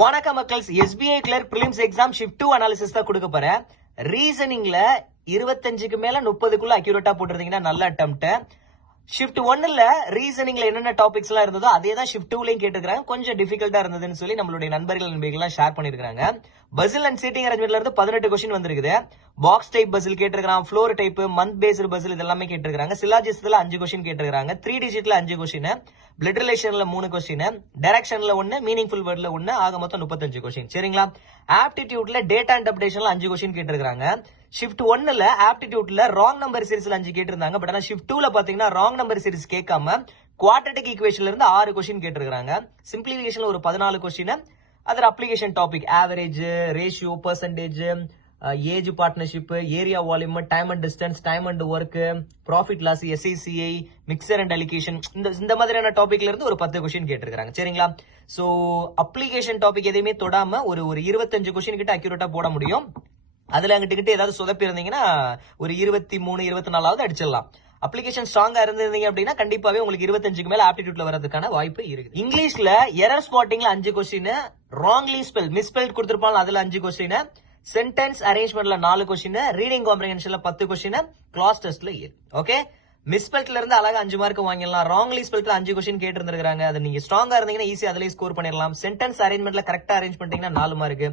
வணக்கம் மக்கள்ஸ். SBI Clerk Prelims exam shift 2 analysis தான் கொடுக்க போறேன். ரீசனிங்ல 25க்கு மேல 30க்குள்ள அக்யூரேட்டா போட்டுருந்தீங்கன்னா நல்ல அட்டெம்ப்ட். ஷிஃப்ட் 1ல ரீசனிங்ல என்னென்ன டாபிக்ஸ் எல்லாம் இருந்ததோ அதே தான் ஷிஃப்ட் 2லயும் கேட்டுக்கிறாங்க. கொஞ்சம் டிஃபிகல்ட்டா இருந்ததுன்னு சொல்லி நம்மளுடைய நண்பர்கள் நண்பர்கள்லாம் ஷேர் பண்ணிருக்காங்க. பசில் அண்ட் சீட்டிங் அரேஞ்ச்மெண்ட்ல இருந்து 18 கொஸ்டின் வந்திருக்குது. பாக்ஸ் டைப் பசில் கேட்டிருக்காங்க, floor type, month based puzzle இதெல்லாமே கேட்டிருக்காங்க. சிலாஜிஸ்ல 5 கொஸ்டின் கேட்டிருக்காங்க. 3 டிஜிட்ல 5 கொஸ்டின், பிளட் ரிலேஷன்ல 3 கொஸ்டின், டைரக்ஷன்ல 1, மீனிங்ஃபுல் வேர்ட்ல 1, ஆக மொத்தம் 35 கொஸ்டின். சரிங்களா? ஆப்டிடியூட்ல டேட்டா இன்டர்பிரேஷன்ல 5 கொஸ்டின் கேட்டிருக்காங்க. ஷிஃப்ட் 1ல ஆப்டிடியூட்ல ராங் நம்பர் சீரிஸ்ல 5 கேட்டிருந்தாங்க. பட் ஆனா ஷிஃப்ட் 2ல பாத்தீங்கன்னா ராங் நம்பர் சீரிஸ் கேட்காம குவாட்ரட்டிக் ஈக்குவேஷன்ல இருந்து 6 கொஸ்டின் கேட்டிருக்காங்க. சிம்பிளிஃபிகேஷன்ல ஒரு 14 question, other application topic average, ratio, percentage, age, partnership, area volume, time and distance, time and work, profit loss, SICI, mixture and alligation, இந்த மாதிரியான டாபிக்ல இருந்து ஒரு 10 கொஸ்டின் கேட்டிருக்காங்க. சரிங்களா? சோ அப்ளிகேஷன் டாபிக் எதையுமே தொடாம ஒரு 25 கொஸ்டின் கிட்ட அக்யூரேட்டா போட முடியும். அதுல அங்கிட்டு ஏதாவது சொதப்பி இருந்தீங்கன்னா ஒரு 23, 24 அடிச்சிடலாம். அப்ளிகேஷன் ஸ்ட்ராங்கா இருந்தீங்க அப்படின்னா கண்டிப்பாவே உங்களுக்கு 25க்கு மேல ஆப்டிடியூட்ல வரதுக்கான வாய்ப்பு இருக்கு. இங்கிலீஷ்ல எரர் ஸ்பாட்டிங்ல 5 கொஸ்டின், ராங்லி ஸ்பெல் மிஸ்பெல்ட் கொடுத்திருப்பாங்க அதுல 5 கொஸ்டின், சென்டென்ஸ் அரேஞ்ச்மெண்ட்ல 4 கொஸ்டின், ரீடிங் காம்ப்ரிஹென்ஷன்ல 10 கொஸ்டின், கிளாஸ் டெஸ்ட்ல 7. ஓகே, மிஸ்பெல்ட்ல இருந்து அழகா 5 மார்க் வாங்கிடலாம். ராங்லி ஸ்பெல்ட்ல 5 கொஸ்டின் கேட்டு இருந்திருக்காங்க. அது நீங்க ஸ்ட்ராங்கா இருந்தீங்கன்னா ஈஸியா அதுலயே ஸ்கோர் பண்ணிடலாம். சென்டென்ஸ் அரேஞ்ச்மெண்ட்ல கரெக்டா அரேஞ்ச் பண்ணிட்டீங்கன்னா 4 மார்க்.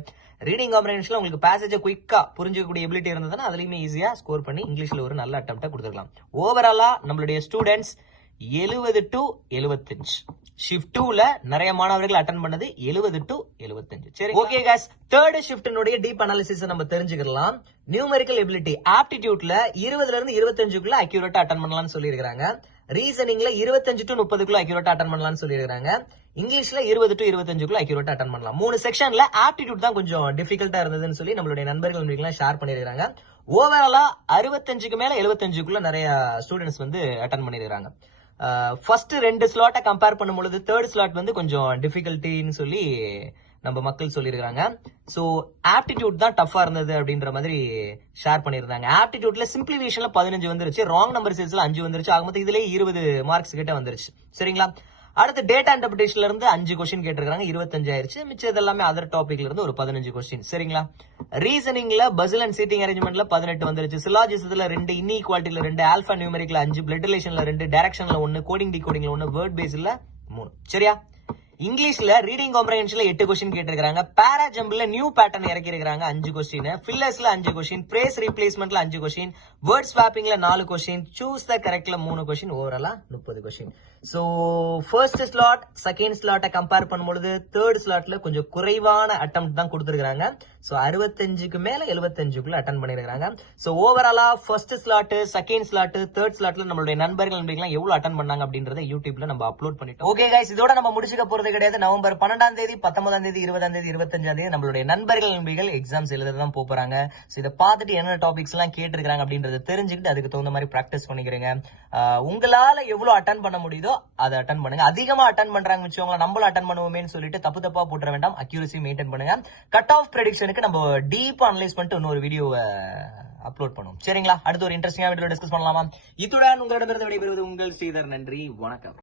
ரீடிங் காம்ப்ரிஹென்ஷன்ல உங்களுக்கு பேசேஜ் குயிக்கா புரிஞ்சுக்கக்கூடிய எபிலிட்டி இருந்ததுன்னா அதுலயுமே ஈஸியா ஸ்கோர் பண்ணி இங்கிலீஷ்ல ஒரு நல்ல அட்டெம்ப்டா கொடுத்துக்கலாம். ஓவராலா நம்மளுடைய ஸ்டூடெண்ட்ஸ் 70 to 75. ஷிஃப்ட் 2ல நிறைய மாணவர்கள் அட்டெண்ட் பண்ணது 70 to 75. சரி, ஓகே गाइस, தேர்ட் ஷிஃப்ட்னுடைய டீப் அனாலிசிஸ் நம்ம தெரிஞ்சுக்கலாம். நியூமெரிக்கல் எபிலிட்டி ஆப்டிடியூட்ல 20ல இருந்து 25க்குள்ள அக்யூரேட்டா அட்டெண்ட் பண்ணலாம்னு சொல்லியிருக்காங்க. ரீசனிங்ல 25 to 30க்குள்ள அக்யூரேட்டா அட்டெண்ட் பண்ணலாம்னு சொல்லியிருக்காங்க. இங்கிலீஷ்ல 20 to 25க்குள்ள அக்யூரேட்டா அட்டெண்ட் பண்ணலாம். 3 செக்ஷன்ல ஆப்டிடியூட் தான் கொஞ்சம் டிஃபிகல்ட்டா இருந்ததுன்னு சொல்லி நம்மளுடைய நண்பர்கள் ஷேர் பண்ணிருக்காங்க. ஓவராலா 65க்கு மேல 75க்குள்ள நிறைய ஸ்டூடெண்ட்ஸ் வந்து அட்டெண்ட் பண்ணிருக்காங்க. ஃபர்ஸ்ட் 2 ஸ்லாட்டை கம்பேர் பண்ணும்பொழுது தேர்ட் ஸ்லாட் வந்து கொஞ்சம் டிஃபிகல்ட்டின்னு சொல்லி நம்ம மக்கள் சொல்லியிருக்காங்க. சோ ஆப்டிடியூட் தான் டஃபா இருந்தது அப்படின்ற மாதிரி ஷேர் பண்ணியிருந்தாங்க. ஆப்டிடியூட்ல சிம்பிளிஃபிகேஷன்ல 15 வந்துருச்சு, ராங் நம்பர் சீரிஸ்ல 5 வந்துருச்சு, ஆக மொத்தம் இதுலயே 20 மார்க்ஸ் கிட்ட வந்துருச்சு. சரிங்களா? அடுத்து டேட்டா இன்டர்பிரேஷன்ல இருந்து 5 கொஸ்டின் கேட்டிருக்காங்க, 25 ஆயிருச்சு. மிச்சம் எல்லாமே அதர் டாபிக்ல இருந்து ஒரு 15 கொஸ்டின். சரிங்களா? ரீசனிங்ல பசில் அண்ட் சீட்டிங் அரேஞ்ச்மெண்ட்ல 18 வந்துருச்சு. சிலாஜிஸ்ல 2, இன்இக்வாலிட்டில 2, ஆல்பா நியூமெரிக்ல 5, பிளட் ரிலேஷன்ல 2, டைரக்ஷன்ல 1, கோடிங் டிகோடிங்ல 1, வேர்ட் பேஸ்ல 3. சரியா? இங்கிலீஷ்ல ரீடிங் காம்ப்ரிஹென்ஷன்ல 8 கொஸ்டின் கேட்டிருக்காங்க. பாரா ஜம்பிள்ல நியூ பேட்டர்ன் இறக்கி இருக்காங்க 5 கொஸ்டின், ஃபில்லர்ஸ்ல 5 கொஸ்டின், பிரேஸ் ரீப்ளேஸ்மெண்ட்ல 5 கொஸ்டின், வேர்ட் ஸ்வாப்பிங்ல 4 கொஸ்டின், சூஸ் த கரெக்ட்ல 3 கொஸ்டின், ஓவராலா 30 question. So first slot second ஸ்லாட்டை கம்பேர் பண்ணும்போது தேர்ட் ஸ்லாட்ல கொஞ்சம் குறைவான அட்டெம்ப்ட் தான் கொடுத்திருக்காங்க. சோ 65க்கு மேல 75க்குள்ள அட்டெண்ட் பண்ணிருக்காங்க. சோ ஓவராலா first slot, second slot, third ஸ்லாட்ல நம்மளுடைய நண்பர்கள் எவ்வளவு அட்டெண்ட் பண்ணாங்க அப்படின்றத யூடியூப்ல நம்ம அப்லோட் பண்ணிட்டோம். ஓகே गाइस, இதோட நம்ம முடிச்சுக்க போறது கிடையாது. நவம்பர் 12ஆம் தேதி, 19ஆம் தேதி, 20ஆம் தேதி, 25ஆம் தேதி நம்மளுடைய நண்பர்கள் எக்ஸாம்ஸ் எழுததான் போறாங்க. சோ இதை பார்த்துட்டு என்ன டாபிக்ஸ் எல்லாம் கேட்டிருக்காங்க அப்படின்றத தெரிஞ்சுக்கிட்டு அதுக்கு தகுந்த மாதிரி பிராக்டிஸ் பண்ணிக்கிறீங்க. உங்களால எவ்வளவு அட்டெண்ட் பண்ண முடியுதோ அதை அட்டெண்ட் பண்ணுங்க. அதிகமா அட்டெண்ட் பண்றாங்க வச்சுக்கோங்களேன், நம்மளும் அட்டெண்ட் பண்ணுவோமேன்னு சொல்லிட்டு தப்பா போட்டுற வேண்டாம். அக்யூரசி மெயின்டைன் பண்ணுங்க. கட் ஆஃப் ப்ரெடிக்ஷனுக்கு நம்ம டீப் அனலைஸ் பண்ணிட்டு இன்னொரு வீடியோவை அப்லோட் பண்ணுவோம். சரிங்களா? அடுத்து ஒரு இன்ட்ரெஸ்டிங்கா வீடியோ டிஸ்கஸ் பண்ணலாமா? இத்துடன் உங்களிடமிருந்து விடைபெறுவது உங்கள் ஸ்ரீதர். நன்றி, வணக்கம்.